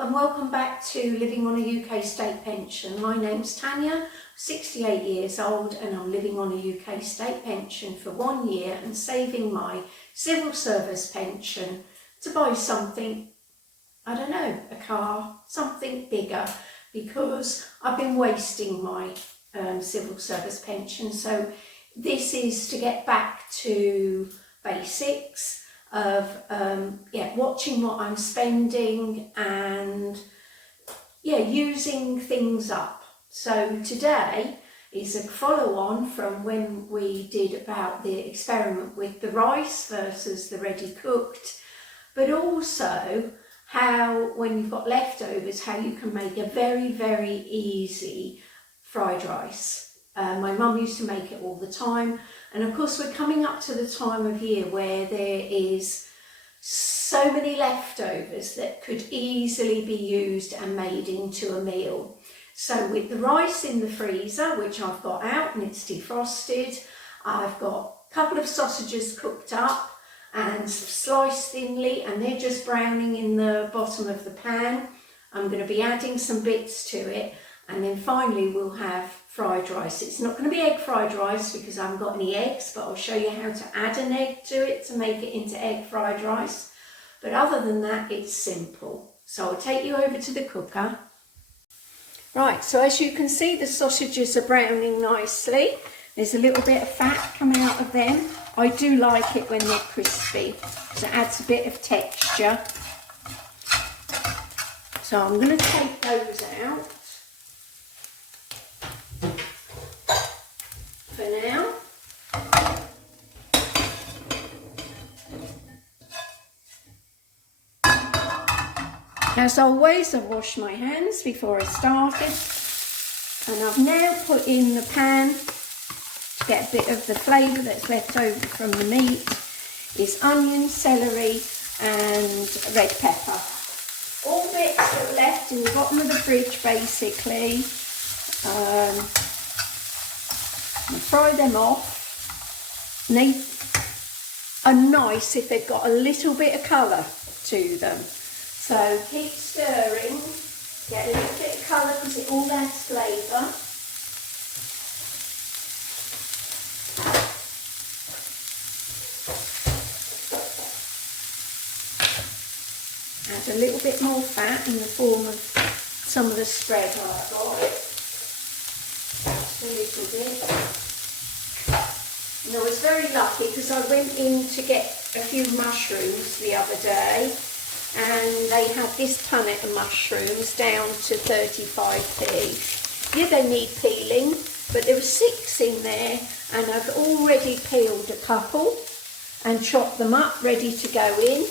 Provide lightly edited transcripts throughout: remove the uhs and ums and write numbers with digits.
and welcome back to Living on a UK State Pension. My name's Tanya, 68 years old, and I'm living on a UK State Pension for 1 year and saving my civil service pension to buy something, I don't know, a car, something bigger, because I've been wasting my civil service pension. So this is to get back to basics of watching what I'm spending and using things up. So today is a follow on from when we did about the experiment with the rice versus the ready cooked, but also how when you've got leftovers, how you can make a very, very easy fried rice. My mum used to make it all the time, and of course we're coming up to the time of year where there is so many leftovers that could easily be used and made into a meal. So with the rice in the freezer, which I've got out and it's defrosted, I've got a couple of sausages cooked up and sliced thinly, and they're just browning in the bottom of the pan. I'm going to be adding some bits to it, and then finally we'll have fried rice. It's not going to be egg fried rice because I haven't got any eggs, but I'll show you how to add an egg to it to make it into egg fried rice. But other than that, it's simple. So I'll take you over to the cooker. Right, so as you can see, the sausages are browning nicely. There's a little bit of fat coming out of them. I do like it when they're crispy, so it adds a bit of texture. So I'm going to take those out for now. As always, I've washed my hands before I started, and I've now put in the pan to get a bit of the flavour that's left over from the meat is onion, celery and red pepper. All bits that are left in the bottom of the fridge basically. Fry them off. And they are nice if they've got a little bit of colour to them. So keep stirring, get a little bit of colour because it all adds flavour. Add a little bit more fat in the form of some of the spread I've got. Just a little bit. And I was very lucky because I went in to get a few mushrooms the other day, and they had this punnet of mushrooms down to 35p. Yeah, they need peeling, but there were 6 in there, and I've already peeled a couple and chopped them up ready to go in.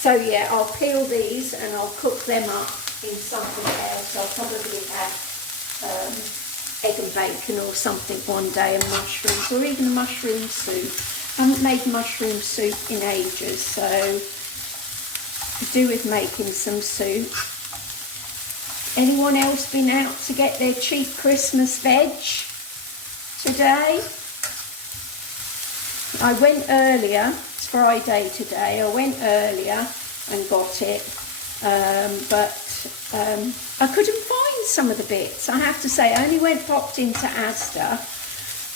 So yeah, I'll peel these and I'll cook them up in something else. I'll probably have egg and bacon or something one day, and mushrooms, or even a mushroom soup. I haven't made mushroom soup in ages, so could do with making some soup. Anyone else been out to get their cheap Christmas veg today? I went earlier, it's Friday today, I went earlier and got it, but I couldn't find some of the bits. I have to say, I only popped into Asda,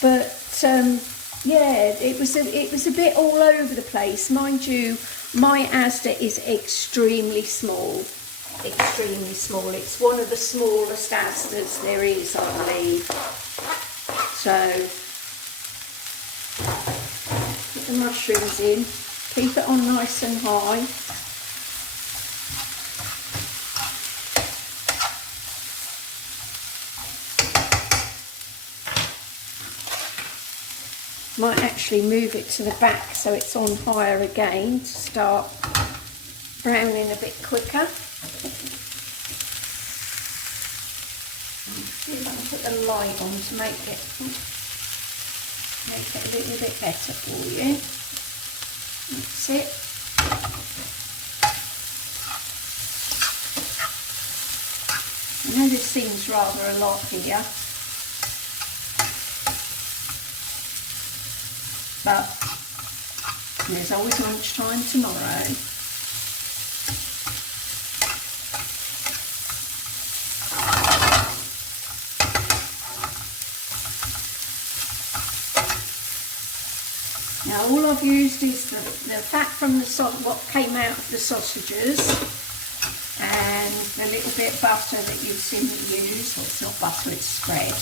but yeah, it was a bit all over the place. Mind you, my Asda is extremely small. Extremely small. It's one of the smallest Asdas there is, I believe. So, put the mushrooms in. Keep it on nice and high. Might actually move it to the back so it's on higher again to start browning a bit quicker. See if I can put the light on to make it a little bit better for you. That's it. I know this seems rather a lot here, but there's always lunchtime tomorrow. Now all I've used is the fat from what came out of the sausages, and a little bit of butter that you've seen me use. Well, it's not butter, it's spread,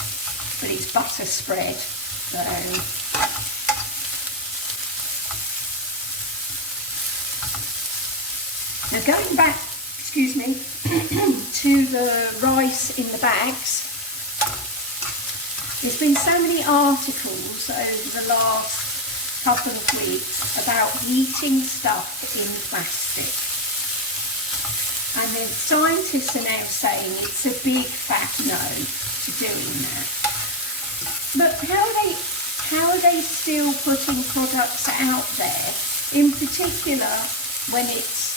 but it's butter spread. So now going back, excuse me, to the rice in the bags, there's been so many articles over the last couple of weeks about heating stuff in plastic. And then scientists are now saying it's a big fat no to doing that. But how are they still putting products out there, in particular when it's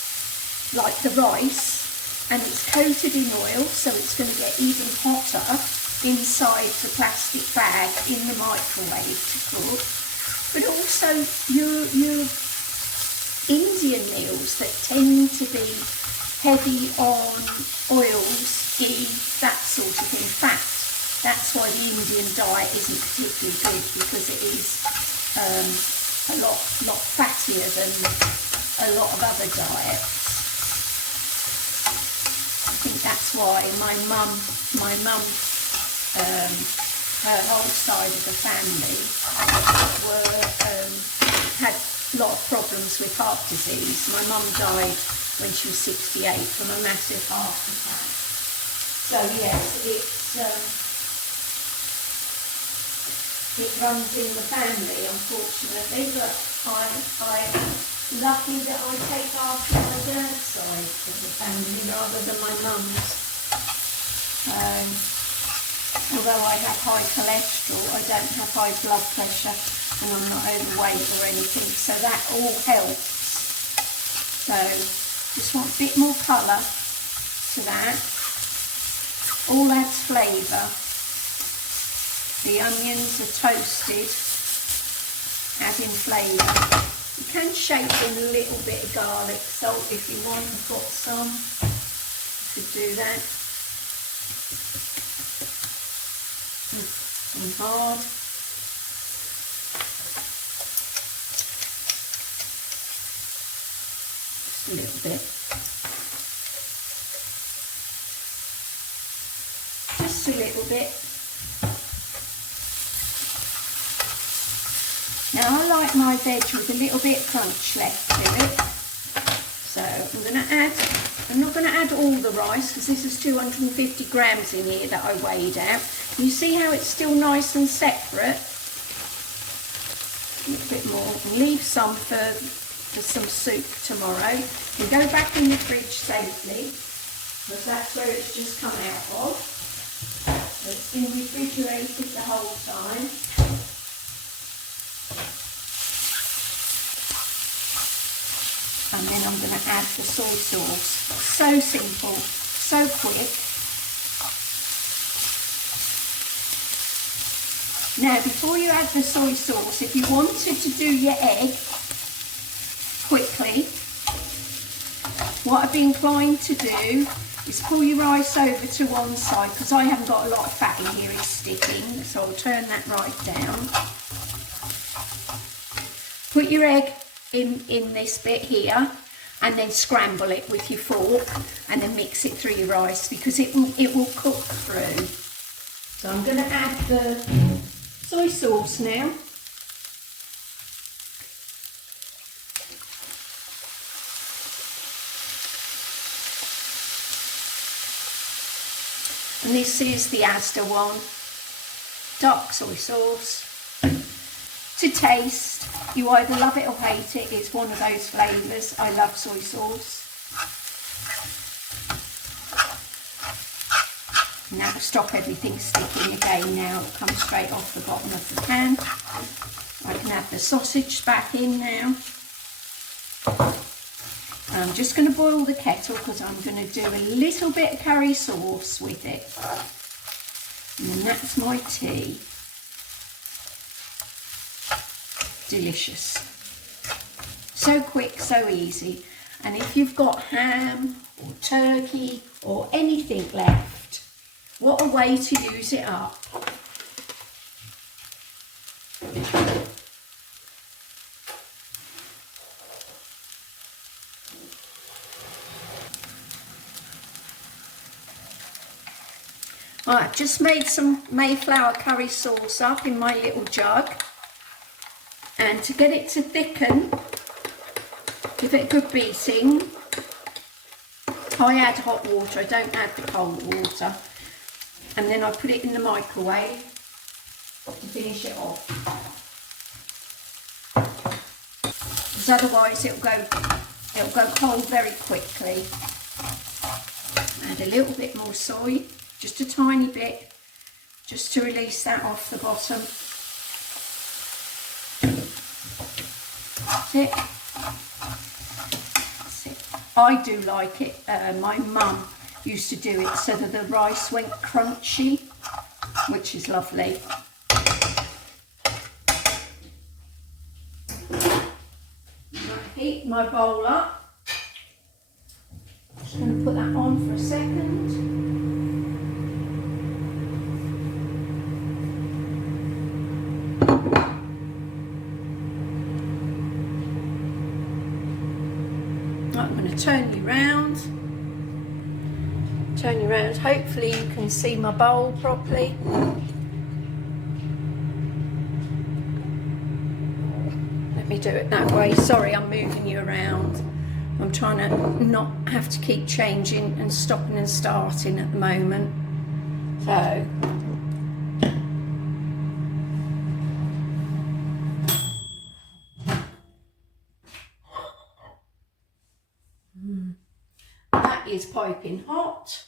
like the rice and it's coated in oil, so it's going to get even hotter inside the plastic bag in the microwave to cook. But also your Indian meals that tend to be heavy on oils, ghee, that sort of thing, fat. That's why the Indian diet isn't particularly good, because it is a lot fattier than a lot of other diets. I think that's why my mum, her whole side of the family had a lot of problems with heart disease. My mum died when she was 68 from a massive heart attack. So yes, it runs in the family, unfortunately, but I'm lucky that I take after my dad's side of the family rather than my mum's. Although I have high cholesterol, I don't have high blood pressure, and I'm not overweight or anything, so that all helps. So just want a bit more colour to that. All adds flavour. The onions are toasted, adding flavour. You can shape in a little bit of garlic salt if you want. I've got some. You could do that. And hard. Just a little bit. Just a little bit. Now I like my veg with a little bit of crunch left to it. So I'm not going to add all the rice, because this is 250 grams in here that I weighed out. You see how it's still nice and separate? A little bit more. And leave some for some soup tomorrow. And go back in the fridge safely, because that's where it's just come out of. So it's been refrigerated the whole time. And then I'm going to add the soy sauce. So simple, so quick. Now, before you add the soy sauce, if you wanted to do your egg quickly, what I'd be inclined to do is pull your rice over to one side, because I haven't got a lot of fat in here, it's sticking, so I'll turn that right down. Put your egg in this bit here, and then scramble it with your fork, and then mix it through your rice, because it will cook through. So I'm going to add the soy sauce now. And this is the Asda one, dark soy sauce. To taste, you either love it or hate it. It's one of those flavours. I love soy sauce. Now to stop everything sticking again, now it comes straight off the bottom of the pan. I can add the sausage back in now. And I'm just going to boil the kettle, because I'm going to do a little bit of curry sauce with it. And then that's my tea. Delicious. So quick, so easy. And if you've got ham or turkey or anything left, what a way to use it up. I've just made some Mayflower curry sauce up in my little jug, and to get it to thicken, give it a good beating, I add hot water, I don't add the cold water, and then I put it in the microwave to finish it off, because otherwise it'll go cold very quickly. Add a little bit more soy, just a tiny bit, just to release that off the bottom. That's it. That's it. I do like it. My mum used to do it so that the rice went crunchy, which is lovely. I'm going to heat my bowl up. Just going to put that on for a second. I'm going to turn you round. Turn you round. Hopefully you can see my bowl properly. Let me do it that way. Sorry, I'm moving you around. I'm trying to not have to keep changing and stopping and starting at the moment. So, that is piping hot.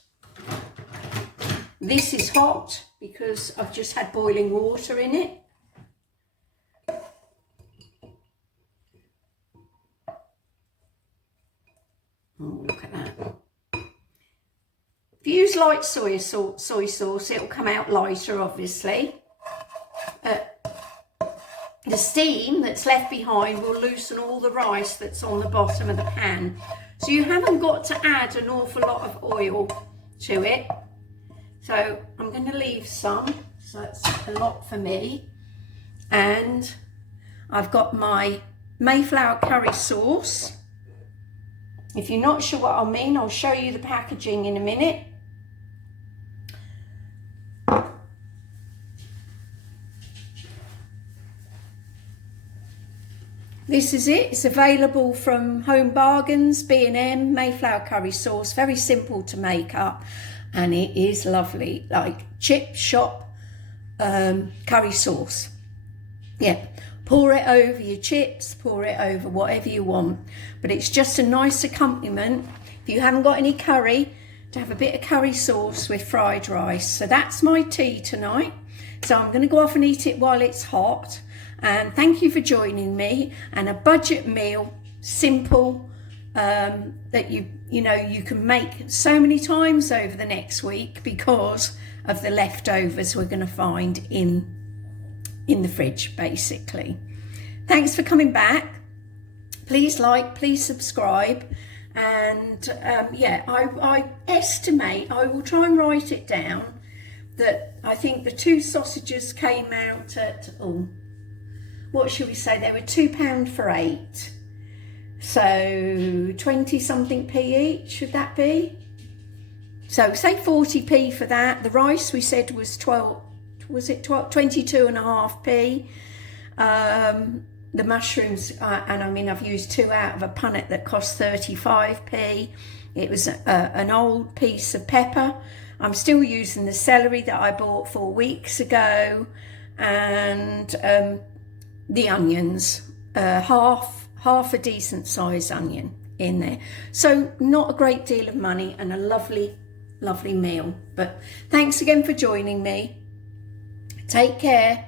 This is hot because I've just had boiling water in it. Oh, look at that. If you use light soy sauce, it'll come out lighter, obviously. The steam that's left behind will loosen all the rice that's on the bottom of the pan. So you haven't got to add an awful lot of oil to it. So I'm going to leave some, so that's a lot for me. And I've got my Mayflower curry sauce. If you're not sure what I mean, I'll show you the packaging in a minute. This is it. It's available from Home Bargains, B&M, Mayflower curry sauce. Very simple to make up, and it is lovely, like chip shop curry sauce. Yeah. Pour it over your chips, pour it over whatever you want. But it's just a nice accompaniment, if you haven't got any curry, to have a bit of curry sauce with fried rice. So that's my tea tonight. So I'm going to go off and eat it while it's hot. And thank you for joining me. And a budget meal, simple, that you can make so many times over the next week because of the leftovers we're going to find in the fridge, basically. Thanks for coming back. Please like, please subscribe, and yeah, I estimate, I will try and write it down, that I think the 2 sausages came out at, what should we say, they were £2 for 8, so 20 something p each, should that be? So say 40p for that. The rice we said was 22.5p. The mushrooms, and I mean, I've used 2 out of a punnet that cost 35p. It was an old piece of pepper. I'm still using the celery that I bought 4 weeks ago, and the onions, half a decent sized onion in there. So not a great deal of money, and a lovely meal. But thanks again for joining me. Take care.